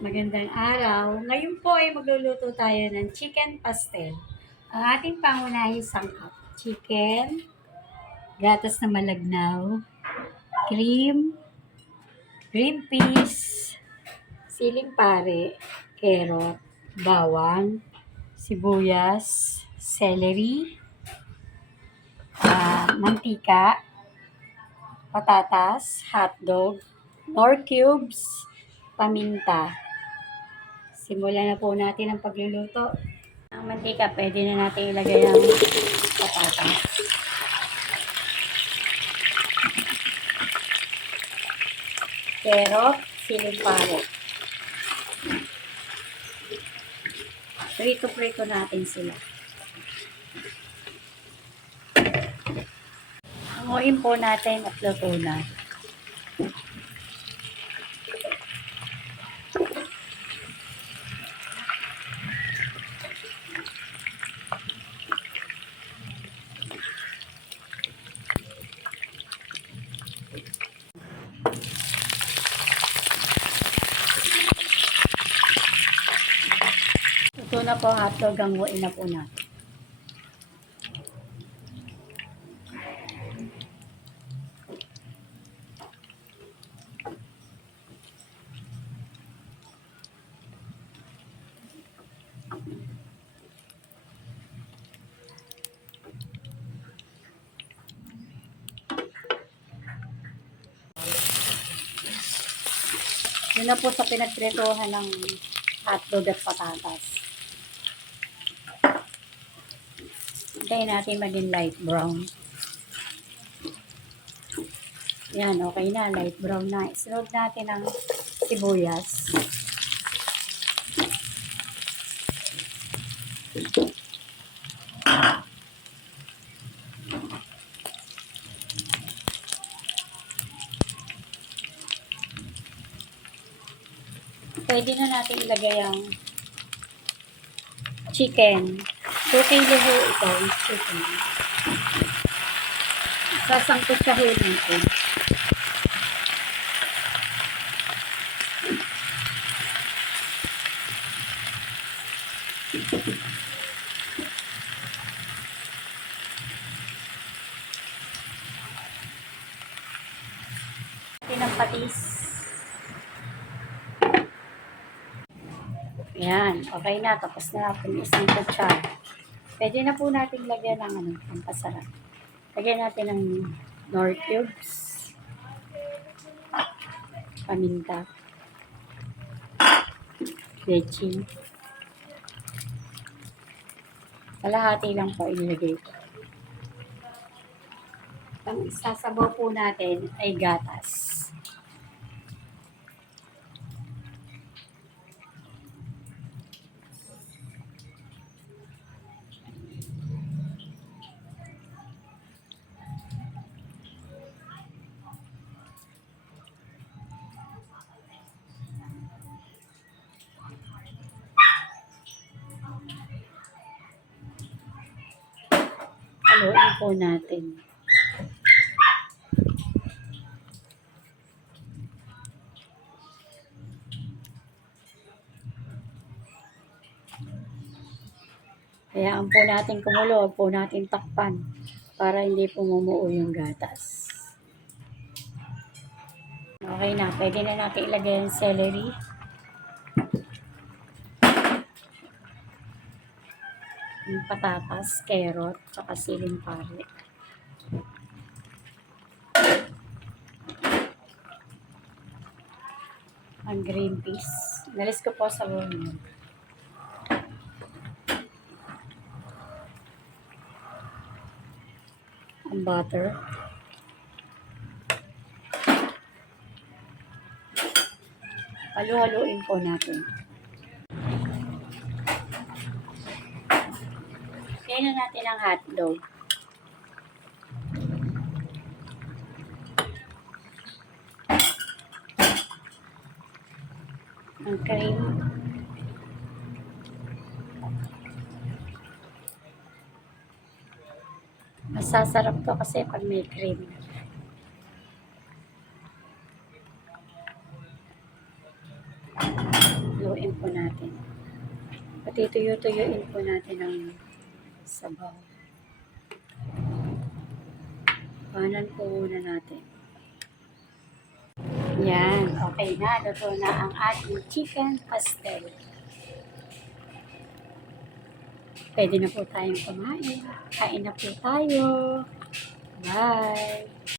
Magandang araw. Ngayon po ay magluluto tayo ng chicken pastel. Ang ating pangunahing sangkap, chicken, gatas na malagnaw, cream, green peas, siling pare, carrot, bawang, sibuyas, celery, mantika, patatas, hotdog, nor cubes, paminta. Simulan na po natin ang pagluluto. Ang mantika, pwede na natin ilagay ang patatas. Carrot, siling pare. Prito-prito natin sila. Hanguin po natin at luto na. Luto na po ang hotdog, hanguin na po natin. Yun na po sa pinagpritohan ng hotdog at patatas. Hintayin natin maging light brown. Yan, okay na. Light brown na. Isunod natin ang sibuyas. Pwede na natin ilagay ang chicken. 2 kilo ho ito, chicken. Sasangkot sa ho natin. Ng patis. Ayan, okay na. Tapos na natin isang kutsara. Pwede na po natin lagyan ng pampasarap. Lagyan natin ng nor cubes, paminta, bechin. Kalahati lang po ilagay ko. Ang isasabaw po natin ay gatas. Haluin po natin. Hayaan po natin kumulo, huwag po natin takpan para hindi pumumuo yung gatas. Okay na, pwede na natin ilagay yung celery. Yung patatas, carrot, saka siling pare. Ang green peas. Nalis ko po sa bowl. Ang butter. Halu-haluin po natin. Kaya na natin ang hotdog. Ang cream. Masasarap to kasi pag may cream. haluin po natin. Patituyo-tuyuin po natin ang sabaw. Panan po muna natin. Yan, okay na. Luto na ang ating chicken pastel. Pwede na po tayong kumain. Kain na po tayo. Bye!